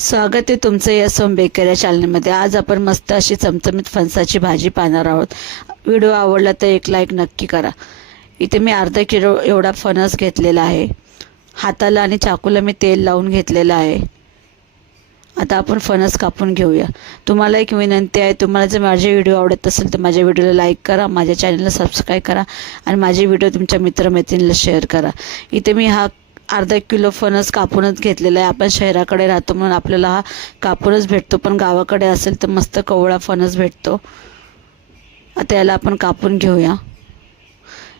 स्वागत आहे तुमचं या सोम बेकर या चॅनलमध्ये आज आपण मस्त अशी चमचमीत फणसाची भाजी पाहणार आहोत. व्हिडिओ आवडला तर एक लाईक नक्की करा. इथे मी अर्धा किलो एवढा फणस घेतलेला आहे. हाताला आणि चाकूला मी तेल लावून घेतलेलं आहे. आता आपण फणस कापून घेऊया. तुम्हाला एक विनंती आहे तुम्हाला जर माझे व्हिडिओ आवडत असेल तर माझ्या व्हिडिओला लाईक करा माझ्या चॅनलला सबस्क्राईब करा आणि माझे व्हिडिओ तुमच्या मित्रमैत्रिणीला शेअर करा. इथे मी हा अर्धा किलो फणस कापूनच घेतलेला आहे. आपण शहराकडे राहतो म्हणून आपल्याला हा कापूनच भेटतो. पण गावाकडे असेल तर मस्त कवळा फणस भेटतो. आता याला आपण कापून घेऊया.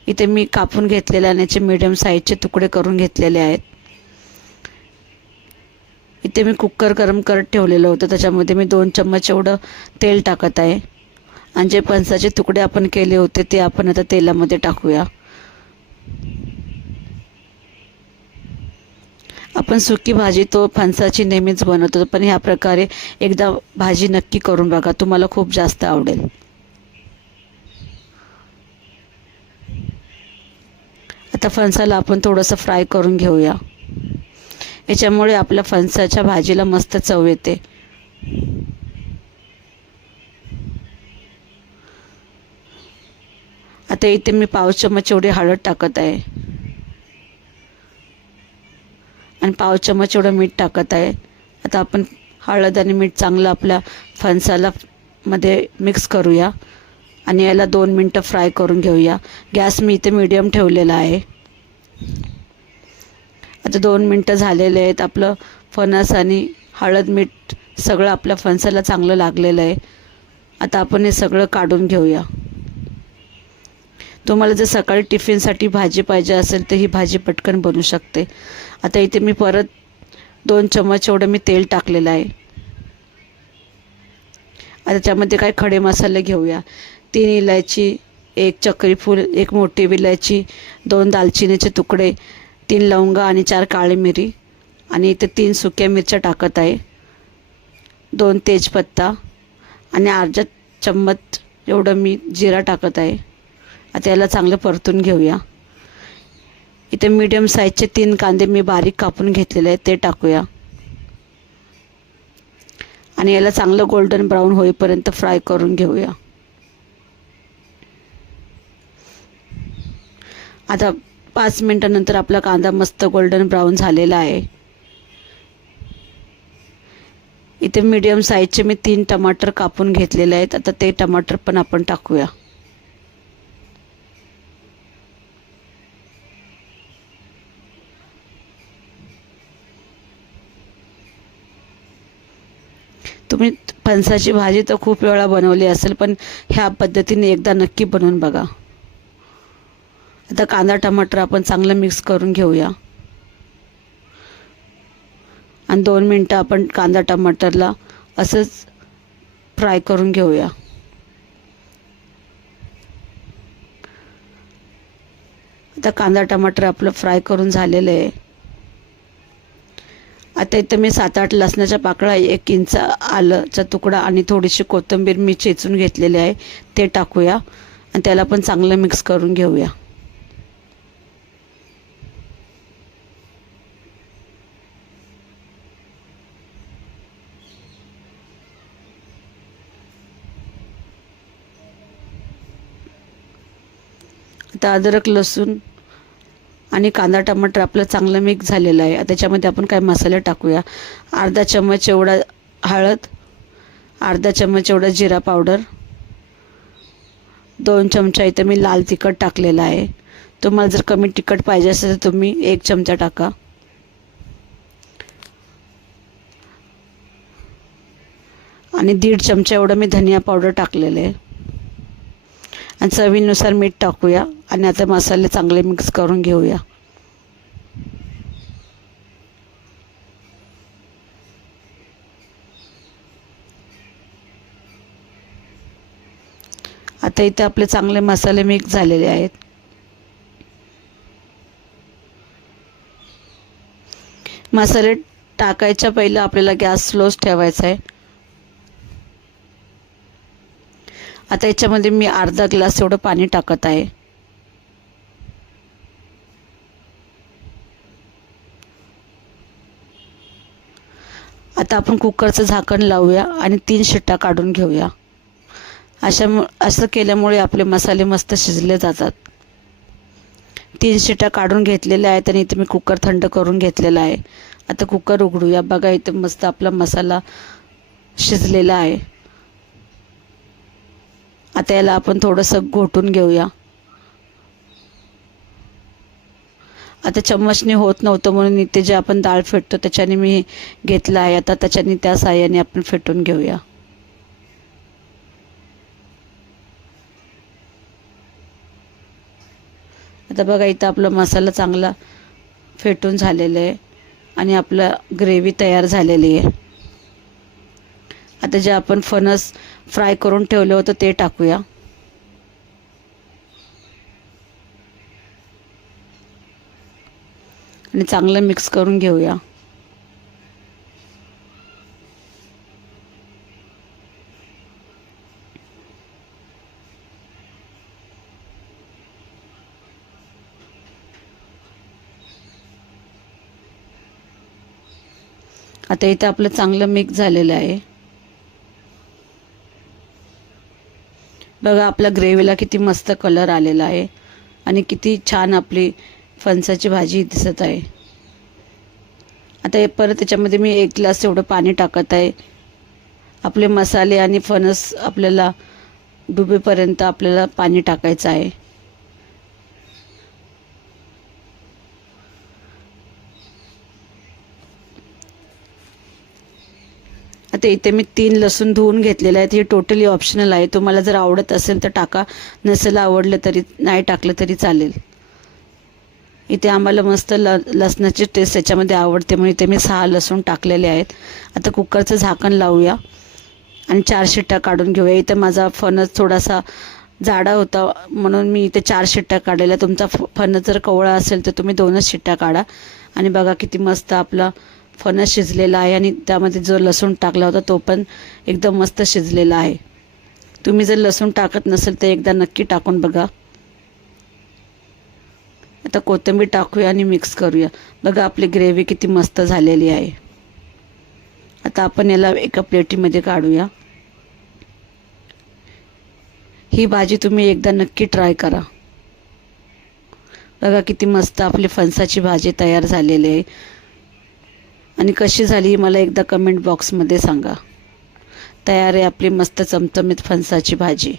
इथे मी कापून घेतलेले आणि याचे मिडियम साईजचे तुकडे करून घेतलेले आहेत. इथे मी कुकर गरम करत ठेवलेलं होतं. त्याच्यामध्ये मी दोन चम्मच एवढं तेल टाकत आहे. आणि जे पणसाचे तुकडे आपण केले होते ते आपण आता तेलामध्ये टाकूया. आपण सुकी भाजी तो फणसाची नेहमीच बनवतो पण ह्या प्रकारे एकदा भाजी नक्की करून बघा. तुम्हाला खूप जास्त आवडेल. आता फणसाला आपण थोडंसं फ्राय करून घेऊया. याच्यामुळे आपल्या फणसाच्या भाजीला मस्त चव येते. आता इथे मी पाव चम्मच एवढी हळद टाकत आहे. आणि पाव चमच एवढं मीठ टाकत आहे. आता आपण हळद आणि मीठ चांगलं आपल्या फणसाला मध्ये मिक्स करूया. आणि याला दोन मिनटं फ्राय करून घेऊया. गॅस मी इथे मीडियम ठेवलेला आहे. आता दोन मिनटं झालेले आहेत. आपलं फणस आणि हळद मीठ सगळं आपल्या फणसाला चांगलं लागलेलं आहे. आता आपण हे सगळं काढून घेऊया. तुम्हाला जर सकाळी टिफिनसाठी भाजी पाहिजे असेल तर ही भाजी पटकन बनू शकते. आता इथे मी परत दोन चम्मच एवढं मी तेल टाकलेलं आहे. आता त्यामध्ये काय खडे मसाले घेऊया. तीन इलायची एक चक्रीफूल एक मोठी विलायची दोन दालचिनीचे तुकडे तीन लवंगा आणि चार काळी मिरी. आणि इथे तीन सुक्या मिरच्या टाकत आहे. दोन तेजपत्ता आणि अर्धा चम्मच एवढं मी जिरा टाकत आहे. आता याला चांगलं परतून घेऊया. इथे मीडियम साईजचे तीन कांदे मी बारीक कापून घेतलेले आहेत ते टाकूया. आणि याला चांगलं गोल्डन ब्राऊन होईपर्यंत फ्राय करून घेऊया. आता पाच मिनटानंतर आपला कांदा मस्त गोल्डन ब्राऊन झालेला आहे. इथे मीडियम साईजचे मी तीन टमाटर कापून घेतलेले आहेत आता ते टमाटर पण आपण टाकूया. तुम्ही फणसाची भाजी तर खूप वेळा बनवली असेल पण ह्या पद्धतीने एकदा नक्की बनवून बघा. आता कांदा टमाटर आपण चांगलं मिक्स करून घेऊया. आणि दोन मिनटं आपण कांदा टमाटरला असंच फ्राय करून घेऊया. आता कांदा टमाटर आपलं फ्राय करून झालेलं आहे. आता इथं मी सात आठ लसणाच्या पाकळ्या एक इंच आलंचा तुकडा आणि थोडीशी कोथिंबीर मी चेचून घेतलेली आहे ते टाकूया. आणि त्याला पण चांगलं मिक्स करून घेऊया. आता अद्रक लसूण आणि कांदा टमाटर आपलं चांगलं मिक्स झालेलं आहे. त्याच्यामध्ये आपण काय मसाले टाकूया. अर्धा चम्मच एवढा हळद अर्धा चम्मच एवढा जिरा पावडर दोन चमचा इथं मी लाल तिखट टाकलेलं आहे. तुम्हाला जर कमी तिखट पाहिजे असेल तर तुम्ही एक चमचा टाका. आणि दीड चमचा एवढं मी धनिया पावडर टाकलेलं आहे. आणि चवीनुसार मीठ टाकूया आणि आता मसाले चांगले मिक्स करून घेऊया. आता इथे आपले चांगले मसाले मिक्स झालेले आहेत. मसाले टाकायच्या पहिलं आपल्याला गॅस स्लोच ठेवायचा आहे. आता याच्यामध्ये मी अर्धा ग्लास एवढं पाणी टाकत आहे. आता आपण कुकरचं झाकण लावूया आणि तीन शिट्टा काढून घेऊया. अशा असं केल्यामुळे आपले मसाले मस्त शिजले जातात. तीन शिट्या काढून घेतलेल्या आहेत आणि इथे मी कुकर थंड करून घेतलेला आहे. आता कुकर उघडूया. बघा इथे मस्त आपला मसाला शिजलेला आहे. आता याला आपण थोडंसं घोटून घेऊया. आता चम्मचने होत नव्हतं म्हणून इथे जे आपण डाळ फेटतो त्याच्याने मी घेतलं आहे. आता त्याच्याने त्या साह्याने आपण फेटून घेऊया. आता बघा इथं आपला मसाला चांगला फेटून झालेला आहे आणि आपलं ग्रेव्ही तयार झालेली आहे. आता जे आपण फणस फ्राय करून ठेवलं होतं ते टाकूया. आणि चांगलं मिक्स करून घेऊया. आता इथं आपलं चांगलं मिक्स झालेलं आहे. बघा आपल्या ग्रेव्हीला किती मस्त कलर आलेला आहे. आणि किती छान आपली फणसाची भाजी दिसत आहे. आता परत त्याच्यामध्ये मी एक ग्लास एवढं पाणी टाकत आहे. आपले मसाले आणि फणस आपल्याला डुबेपर्यंत आपल्याला पाणी टाकायचं आहे. तर इथे मी तीन लसूण धुवून घेतलेले आहेत. हे टोटली ऑप्शनल आहे. तुम्हाला जर आवडत असेल तर टाका. नसेल आवडलं तरी नाही टाकलं तरी चालेल. इथे आम्हाला मस्त ल लसणाची टेस्ट याच्यामध्ये आवडते म्हणून इथे मी सहा लसूण टाकलेले आहेत. आता कुकरचं झाकण लावूया. आणि चार शिट्ट्या काढून घेऊया. इथं माझा फणस थोडासा जाडा होता म्हणून मी इथे चार शिट्ट्या काढलेल्या. तुमचा फ फणस जर कवळा असेल तर तुम्ही दोनच शिट्ट्या काढा. आणि बघा किती मस्त आपला फणस शिजलेला आहे आणि त्यामध्ये जो लसूण टाकला होता तो पण एकदम मस्त शिजलेला आहे. तुम्ही जर लसूण टाकत नसेल तर एकदा नक्की टाकून बघा. आता कोथिंबीर टाकूया आणि मिक्स करूया. बघा आपली ग्रेव्ही किती मस्त झालेली आहे. आता आपण याला एका प्लेटीमध्ये काढूया. ही भाजी तुम्ही एकदा नक्की ट्राय करा. बघा किती मस्त आपली फणसाची भाजी तयार झालेली आहे. आणि कशी झाली मला एकदा कमेंट बॉक्समध्ये सांगा. तयार आहे आपली मस्त चमचमीत फणसाची भाजी.